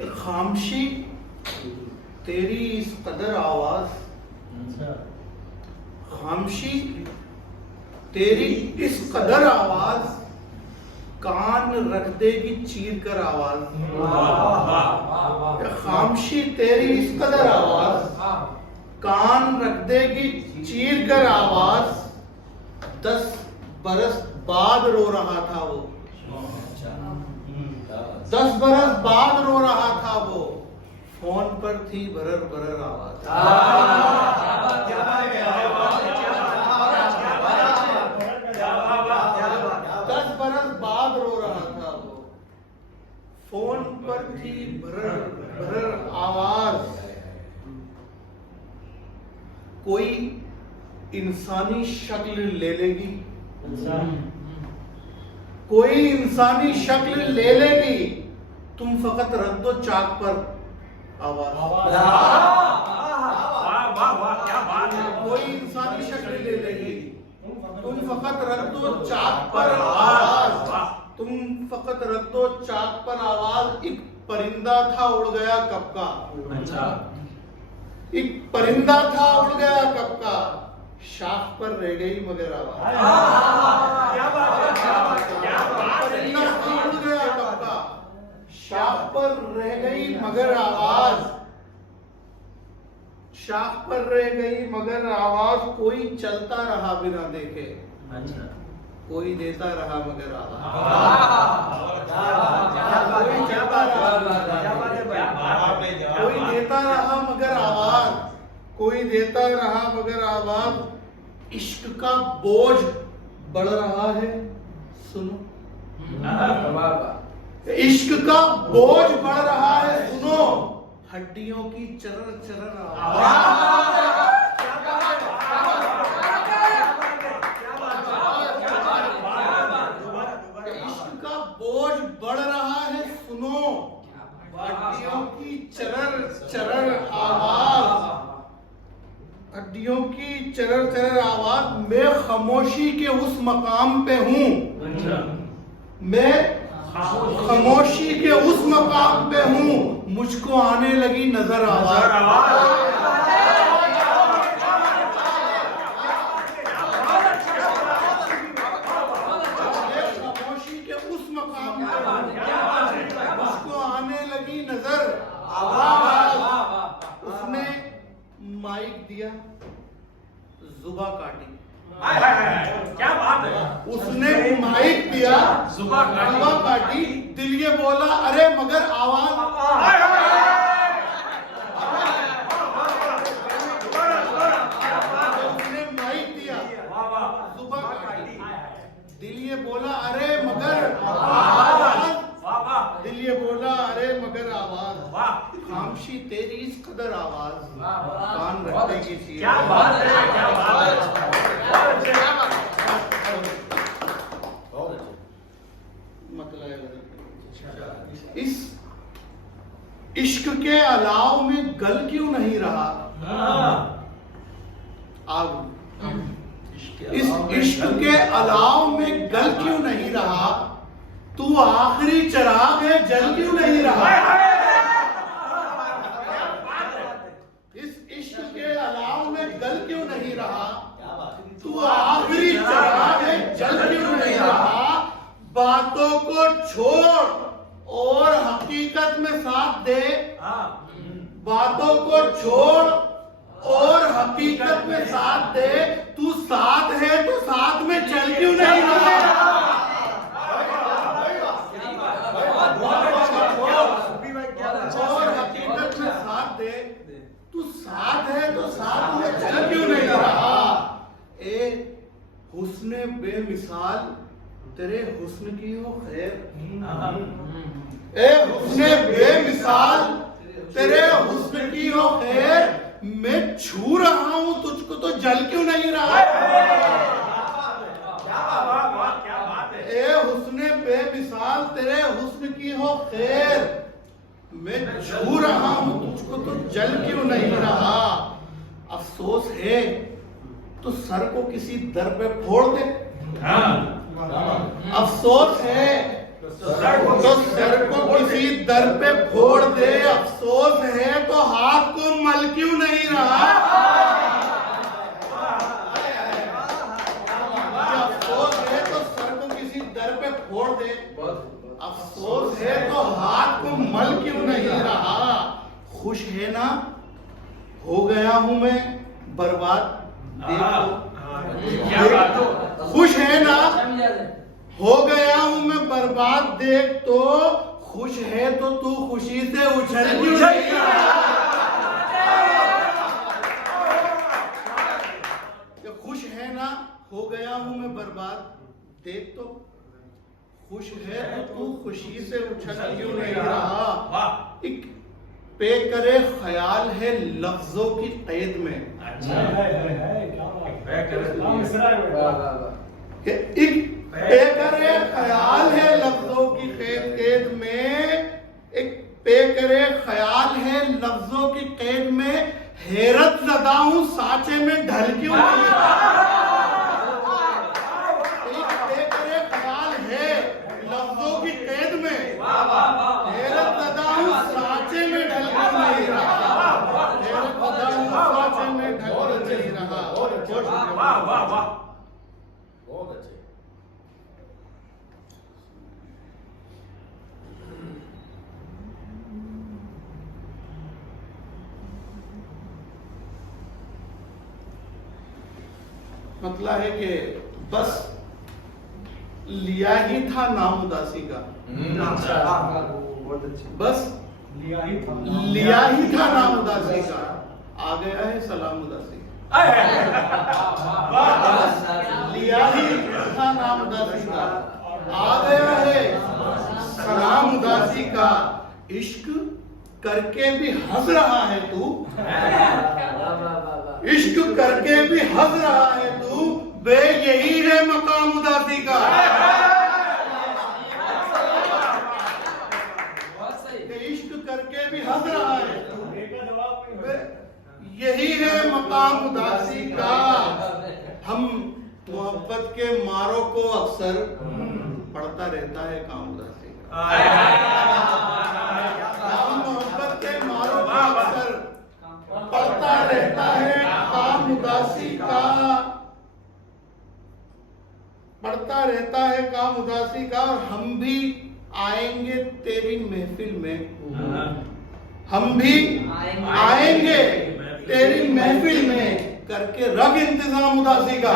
खामशी तेरी इस कदर आवाज, खामशी तेरी इस कदर आवाज, कान रख देगी चीर कर आवाज। खामशी तेरी इस कदर आवाज, कान रख देगी चीर कर आवाज। 10 बरस बाद रो रहा था वो, 10 बरस बाद रो रहा था वो, फोन पर थी बरर बरर आवाज। 10 बरस बाद रो रहा था वो, फोन पर थी बरर बरर आवाज। कोई इंसानी शक्ल ले लेगी, कोई इंसानी शक्ल ले लेगी, तुम फकत रख दो चाक पर आवाज। कोई इंसानी शक्ल ले लेगी, तुम फकत रख दो चाक पर आवाज। तुम फकत रख दो चाक पर आवाज। एक परिंदा था उड़ गया कब का, एक परिंदा था उड़ गया कब का, शाख पर रह गई मगर आवाज। परिंदा था उड़ गया कब का, शाख पर रह गई मगर आवाज। शाख पर रह गई मगर आवाज। कोई चलता रहा बिना देखे, कोई देता रहा मगर आवाज। कोई चलता रहा, कोई देता रहा मगर आवाज, कोई देता रहा मगर आवाज। इश्क का बोझ बढ़ रहा है सुनो, इश्क का बोझ बढ़ रहा है सुनो, हड्डियों की चरर चरर आवाज। इश्क का बोझ बढ़ रहा है सुनो, हड्डियों की चरर चरर आवाज। हड्डियों की चरर चरर आवाज। मैं खामोशी के उस मकाम पे हूँ, मैं खामोशी के उस मकाम पे हूँ, मुझको आने लगी नजर आवाज। खामोशी के उस मकाम पे हूँ, मुझको आने लगी नजर आवाज। उसने माइक दिया, जुबा काटी। क्या बात है। उसने माइक दिया, जुबा काटी। दिल ये बोला अरे मगर आवाज। उसने माइक दिया, जुबा काटी। दिल ये बोला अरे मगर आवाज। दिल ये बोला अरे मगर आवाज। खामशी तेरी इस कदर आवाज, कान रखने की चीज। क्या बात है, क्या बात है। इस इश्क के अलाव में गल क्यों नहीं रहा आग। इस इश्क के अलाव में गल क्यों नहीं रहा, तू आखिरी चिराग है जल क्यों नहीं रहा। इस इश्क के अलाव में गल क्यों नहीं रहा, तू आखिरी चिराग है जल क्यों नहीं रहा। बातों को छोड़ और हकीकत में साथ दे, बातों को छोड़ और हकीकत में साथ दे। तू साथ है तो साथ में चल क्यों नहीं रहा। और हकीकत में साथ दे, तू साथ है तो साथ में चल क्यों नहीं रहा। ए हुस्ने बेमिसाल तेरे हुस्न की हो खैर, ए हुस्ने बेमिसाल तेरे हुस्न की हो खैर। मैं छू रहा हूं तुझको तो जल क्यों नहीं रहा। ए हुस्ने बेमिसाल तेरे हुस्न की हो खैर, मैं छू रहा हूं तुझको तो जल क्यों नहीं रहा। अफसोस है तो सर को किसी दर पे फोड़ दे। अफसोस है तो सर को किसी दर पे फोड़ दे, अफसोस है तो हाथ को मल क्यों नहीं रहा? अफसोस है तो सर को किसी दर पे फोड़ दे, अफसोस है तो हाथ को मल क्यों नहीं रहा? खुश है ना हो गया हूं मैं बर्बाद, देखो खुश है ना हो गया हूं मैं बर्बाद, देख तो खुश है तो तू खुशी से उछल क्यों नहीं रहा? खुश है ना हो गया हूं मैं बर्बाद, देख तो खुश है तो तू खुशी से उछल क्यों नहीं रहा? एक पे करे ख्याल है लफ्जों की कैद में, एक पे करे ख्याल है लफ्जों की कैद में, एक पे करे ख्याल है लफ्जों की कैद में, हैरत ज़दा हूं साचे में ढल क्यों नहीं रहा? एक पे करे ख्याल है लफ्जों की कैद में, हैरत ज़दा हूं साचे में ढल क्यों नहीं रहा? हैरत ज़दा हूं साचे में ढल क्यों नहीं रहा? वाह वाह वाह, बहुत अच्छे। मतलब है कि बस लिया ही था नाम उदासी का, बस लिया ही था नाम उदासी का, आ गया है सलाम उदासी का। लिया ही था नाम उदासी का, आ गया है सलाम उदासी का। इश्क करके भी हंस रहा है तू, इश्क करके भी हंस रहा है तू, बे यही है मकाम उदासी का। इश्क करके भी हंस रहा है तू, यही है मकाम उदासी का। हम मोहब्बत के मारों को अक्सर पढ़ता रहता है काम उदासी का। हम मोहब्बत के मारों को अक्सर पढ़ता रहता है काम उदासी का, पढ़ता रहता है काम उदासी का। और हम भी आएंगे तेरी महफिल में, हम भी आएंगे तेरी महफिल में, करके रख इंतजाम उदासी का,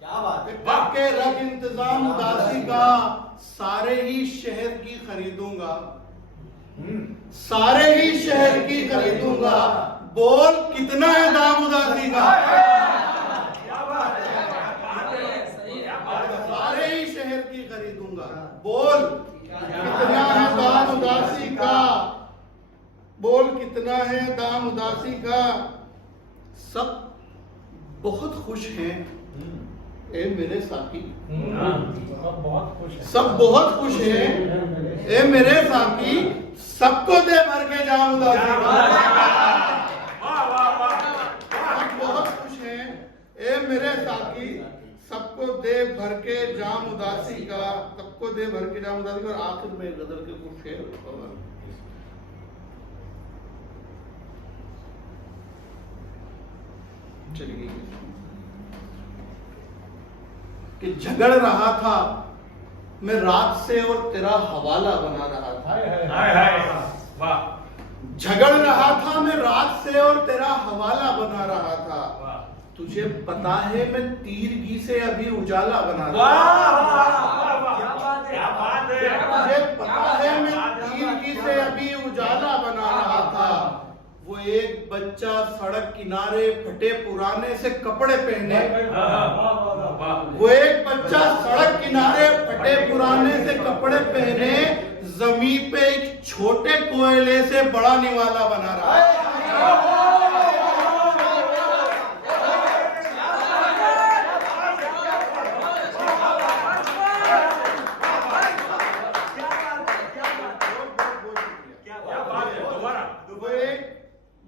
क्या बात है। करके रख इंतजाम उदासी का। सारे ही शहर की खरीदूंगा, सारे ही शहर की खरीदूंगा, बोल कितना है दाम उदासी का? सारे ही शहर की खरीदूंगा, बोल कितना है दाम उदासी का? बोल कितना है दाम उदासी का? सब बहुत खुश हैं ए मेरे साथी, सब बहुत खुश हैं ए मेरे साथी, सबको दे भर के जाम उदासी का। सब बहुत खुश हैं ए मेरे साथी, सबको दे भर के जाम उदासी का, सबको दे भर के जाम उदासी का। और आखिर में गजल के कुछ शेर चली गई कि झगड़ रहा था मैं रात से और तेरा हवाला बना रहा था। वाह, झगड़ रहा था मैं रात से और तेरा हवाला बना रहा था। तुझे पता है मैं तीरगी से अभी उजाला बना रहा था। तुझे पता है मैं तीरगी से अभी उजाला बना रहा था। वो एक बच्चा सड़क किनारे फटे पुराने से कपड़े पहने, वो एक बच्चा सड़क किनारे फटे पुराने से कपड़े पहने, जमीन पे एक छोटे कोयले से बड़ा निवाला बना रहा है।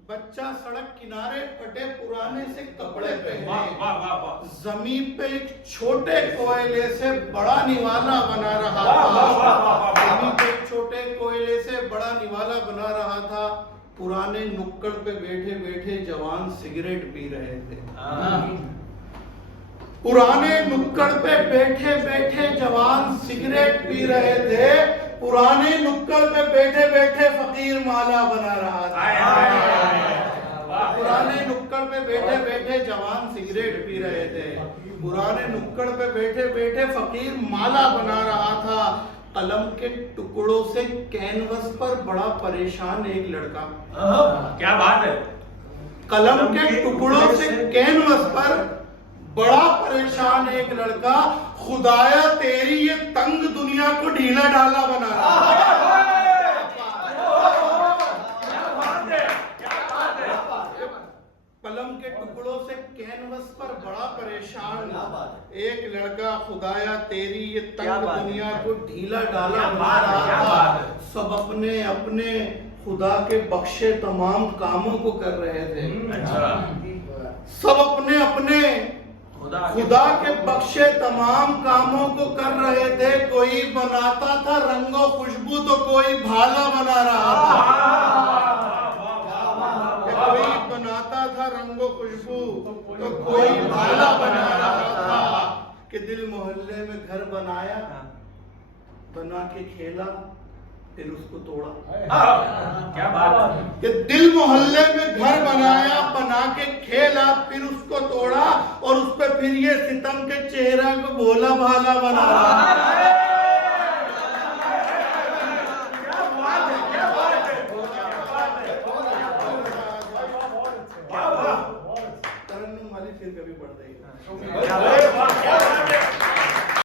बच्चा सड़क किनारे फटे पुराने से कपड़े पहने, जमीन पे एक छोटे कोयले से बड़ा निवाला बना रहा था। जमीन पे एक छोटे कोयले पुराने नुक्कड़ पे बैठे बैठे जवान सिगरेट पी रहे थे। पुराने नुक्कड़ पे बैठे बैठे जवान सिगरेट पी रहे थे। पुराने नुक्कड़ पे बैठे बैठे फकीर माला बना रहा था। पुराने नुक्कड़ पे बैठे बैठे जवान सिगरेट पी रहे थे। पुराने नुक्कड़ पे बैठे बैठे फकीर माला बना रहा था। कलम के टुकड़ों से कैनवस पर बड़ा परेशान एक लड़का। क्या बात है। कलम के टुकड़ों से कैनवस पर बड़ा परेशान एक लड़का, खुदाया तेरी ये तंग दुनिया को ढीला ढाला बना रहा। कलम के टुकड़ों से कैनवस पर बड़ा परेशान एक लड़का, खुदाया तेरी ये तंग दुनिया को ढीला ढाला बना रहा था। सब अपने अपने खुदा के बख्शे तमाम कामों को कर रहे थे। सब अपने अपने खुदा के बख्शे तमाम कामों को कर रहे थे। कोई बनाता था रंगो खुशबू तो कोई भाला बना रहा था। कोई बनाता था रंगो खुशबू तो कोई भाला बना रहा था। कि दिल मोहल्ले में घर बनाया, बना के खेला, फिर उसको तोड़ा। क्या बात है। कि दिल मोहल्ले में घर बनाया, बना के खेला, फिर उसको तोड़ा और उस पे फिर ये सितम के चेहरा को भोला भाला बना रहा।